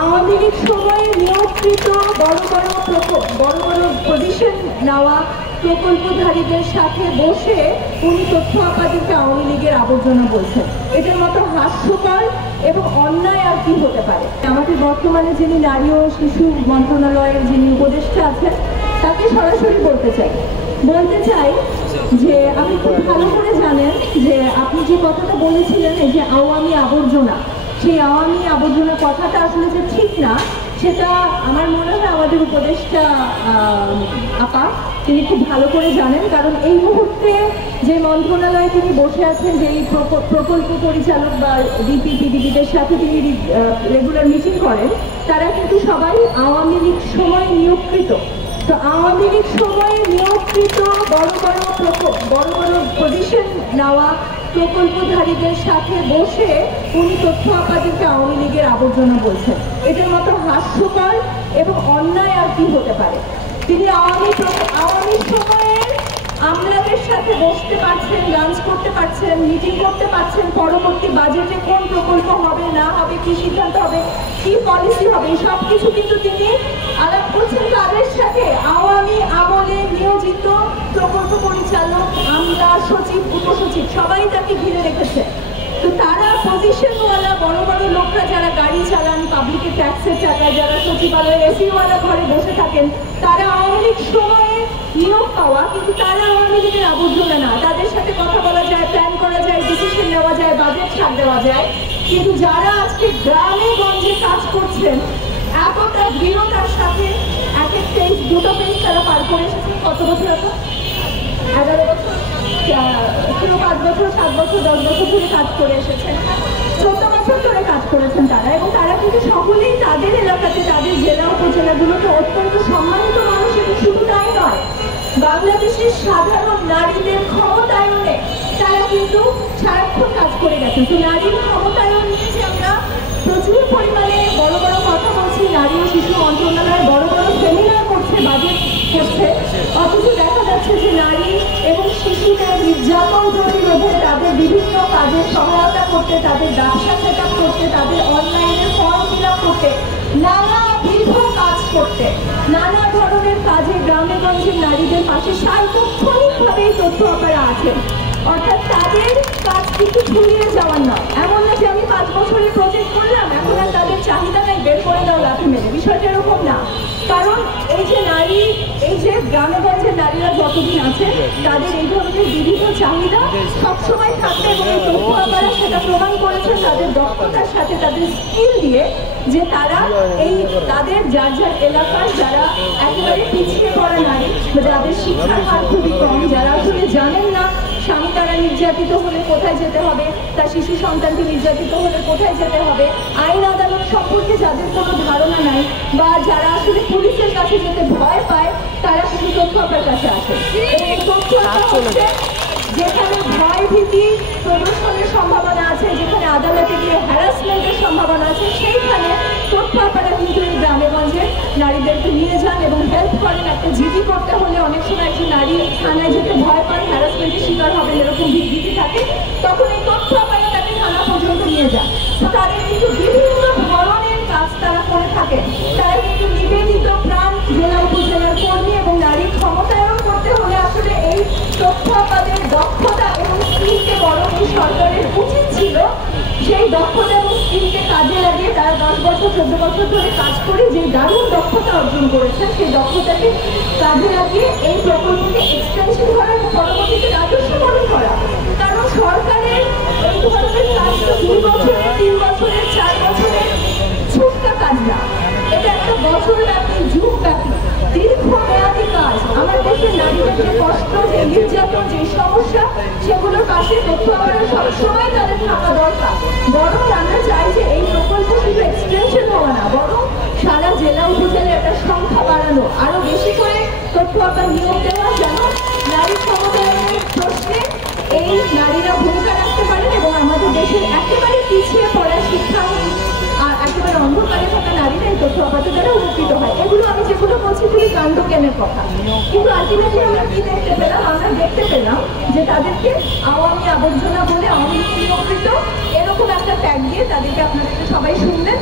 আওয়ামী লীগ সময়ে নিয়োগকৃত বড় বড় পজিশন নেওয়া প্রকল্পধারীদের সাথে বসে উনি তথ্য আপাতকে আওয়ামী লীগের আবর্জনা বলছেন। এটার মতো হাস্যকর এবং অন্যায় আর কি হতে পারে। আমাদের বর্তমানে যিনি নারী ও শিশু মন্ত্রণালয়ের যিনি উপদেষ্টা আছেন তাকে সরাসরি বলতে চাই যে আপনি খুব ভালো করে জানেন যে আপনি যে কথাটা বলেছিলেন এই যে আওয়ামী আবর্জনা, সেই আওয়ামী আবর্জনার কথাটা আসলে যে ঠিক না সেটা আমার মনে হয় আমাদের উপদেষ্টা আপা তিনি খুব ভালো করে জানেন। কারণ এই মুহূর্তে যে মন্ত্রণালয়ে তিনি বসে আছেন, যে প্রকল্প পরিচালক বা ডিপি পিডিপিদের সাথে তিনি রেগুলার মিটিং করেন, তারা কিন্তু সবাই আওয়ামী লীগ সময় নিয়োগকৃত। তো আওয়ামী লীগ সময়ে নিয়োগকৃত বড় বড় পজিশন নেওয়া প্রকল্পধারীদের সাথে বসে উনি তথ্য আপাতকে আওয়ামী লীগের আবর্জনা বলছেন। এটার মতো হাস্যকর এবং অন্যায় আর কি হতে পারে। তিনি আওয়ামী সময়ের আমলাদের সাথে বসতে পারছেন, লাঞ্চ করতে পারছেন, মিটিং করতে পারছেন, পরবর্তী বাজেটে কোন প্রকল্প হবে না হবে, কি সিদ্ধান্ত হবে, কি পলিসি হবে, সব কিছু কিন্তু তিনি আলাপ করছেন তাদের সাথে। আওয়ামী আমলে নিয়োজিত প্রকল্প পরিচালক, আমলা, সচিব, উপসচিব সবাই তাকে ঘিরে রেখেছে। তো তারা পজিশনওয়ালা বড় বড় লোকরা যারা গাড়ি চালান, পাবলিকের ট্যাক্সের টাকায়, যারা সচিবালয়ের এসিওয়ালা ঘরে বসে থাকেন, তারা আওয়ামী লীগ সময়ে নিয়োগ পাওয়া, কিন্তু তারা আওয়ামী লীগের আবর্জনা না। তাদের সাথে কথা বলা যায়, প্ল্যান করা যায়, ডিসিশন নেওয়া যায়, বাজেট ছাড় দেওয়া যায়। কিন্তু যারা আজকে গ্রামে গঞ্জে কাজ করছেন এতটা দৃঢ়তার সাথে, এক এক পেজ, দুটো পেজ তারা পার করে এসেছেন। কত বছর এখন? 11 বছর, 5 বছর, 7 বছর, 10 বছর ধরে কাজ করে এসেছেন, 14 বছর ধরে কাজ করেছেন তারা। এবং তারা কিন্তু সকলেই তাদের এলাকাতে, তাদের জেলা উপজেলাগুলোতে অত্যন্ত সম্মানিত মানুষ। এবং শুধু তাই নয়, বাংলাদেশের সাধারণ নারীদের ক্ষমতায়নে তারা কিন্তু সারাক্ষণ কাজ করে গেছে। তো নারীর ক্ষমতায়ন নিয়ে যে আমরা প্রচুর পরিমাণে বড় বড় কথা বলছি, নারী ও শিশু মন্ত্রণালয় বড় বড় সেমিনার করছে, বাজেট করছে, অথচ দেখা যাচ্ছে যে নারী এবং শিশুদের নির্যাতন প্রতিরোধে, তাদের বিভিন্ন কাজে সহায়তা করতে, তাদের ব্যবসা সেট আপ করতে, তাদের অনলাইনে ফর্ম ফিল আপ করতে, নানাবিধ কাজ করতে, নানা ধরনের কাজে গ্রামে গঞ্জের নারীদের পাশে সার্বক্ষণিকভাবেই তথ্য আপারা আছেন। অর্থাৎ তাদের কাজ কিন্তু ছড়িয়ে যাওয়ার নয়। এমন না যে আমি 5 বছরের প্রজেক্ট করলাম, এখন আর তাদের চাহিদা নাই, বের করে দাও লাঠি মেরে, বিষয়টা এরকম না। কারণ এই যে নারী, এই যে গ্রামে গঞ্জের নারীরা যতদিন আছে তাদের এই ধরনের বিবিধ চাহিদা সবসময় থাকবে। এবং এই তথ্য আপারা সেটা প্রমাণ করেছেন তাদের দক্ষতার সাথে, তাদের স্কিল দিয়ে, যে তারা এই তাদের যার যার এলাকার যারা একেবারে পিছিয়ে পড়া নারী, যাদের শিক্ষার হার খুবই কম, যারা আসলে জানেন না স্বামী তারা নির্যাতিত হলে কোথায় যেতে হবে, তার শিশু সন্তানকে নির্যাতিত হলে কোথায় যেতে হবে, আইন আদালত সম্পর্কে যাদের কোনো ধারণা নাই, বা যারা আসলে পুলিশের কাছে যেতে ভয় পায়, তারা কিন্তু তথ্য আপার কাছে আসে। এবং এই তথ্য আপা হচ্ছে যেখানে ভয় ভীতি প্রদর্শনের সম্ভাবনা আছে, যেখানে আদালতে গিয়ে হ্যারাসমেন্টের সম্ভাবনা আছে, সেইখানে তথ্য আপারা কিন্তু এই গ্রামে গঞ্জে নারীদেরকে নিয়ে যান এবং হেল্প করেন। একটা জিডি করতে হলে অনেক সময় একজন নারী থানায় যেতে ভয় পান, হ্যারাসমেন্টের শিকার হবে এরকম ভীতি থাকে, তখন এই তথ্য আপারা তাকে থানা পর্যন্ত নিয়ে যান। তো তাদের কিন্তু বিভিন্ন ধরনের কাজ তারা করে থাকে। তারা কিন্তু নিবেদিত প্রাণ জেলা উপজেলার কর্মী। এবং নারীর ক্ষমতায়ন করতে হলে আসলে এই তথ্য আপাদের দক্ষতা এবং স্কিলকে বরং এই সরকারের উচিত ছিল সেই দক্ষতা এবং স্কিলকে কাজে লাগিয়ে তারা 10 বছর 14 বছর ধরে কাজ করে যে দারুণ দক্ষতা অর্জন করেছেন, সেই দক্ষতাকে কাজে লাগিয়ে এই প্রকল্পকে এক্সটেনশন করা এবং পরবর্তীতে রাজস্ব বহন করা। কারণ সরকারের এই ধরনের কাজ তো 2 বছরের, 3 বছরের, 4 বছরের ছোট্ট কাজ না, এটা একটা বছরব্যাপী, যুগব্যাপী, দীর্ঘমেয়াদী কাজ। আমার দেশের নারীদের যে কষ্ট, যে নির্যাতন, যে সমস্যা, সেগুলোর পাশে তথ্য আপারা সবসময় তাদের থাকা দরকার। বরং আমরা চাই যে এই প্রকল্প শুধু এক্সটেনশন হওয়া না, বরং সারা জেলা উপজেলায় একটা সংখ্যা বাড়ানো, আরো বেশি করে তথ্য আপা নিয়োগ দেওয়া, যেন নারী ক্ষমতায়নের প্রশ্নে এই নারীরা ভূমিকা রাখতে পারেন এবং আমাদের দেশের একেবারে পিছিয়ে পড়া শিক্ষাহীন আর একেবারে অন্ধকারে থাকা নারীরা এই তথ্য আপাতত দ্বারা উপকৃত হয়। এগুলো আমি যেগুলো বলছি খুবই কাণ্ডজ্ঞানের কথা, কিন্তু আলটিমেটলি আমরা কি দেখতে পেলাম? আমরা দেখতে পেলাম যে তাদেরকে আওয়ামী আবর্জনা বলে, আওয়ামী লীগ নিয়োগকৃত এরকম একটা ট্যাগ দিয়ে তাদেরকে, আপনাদেরকে সবাই শুনলেন,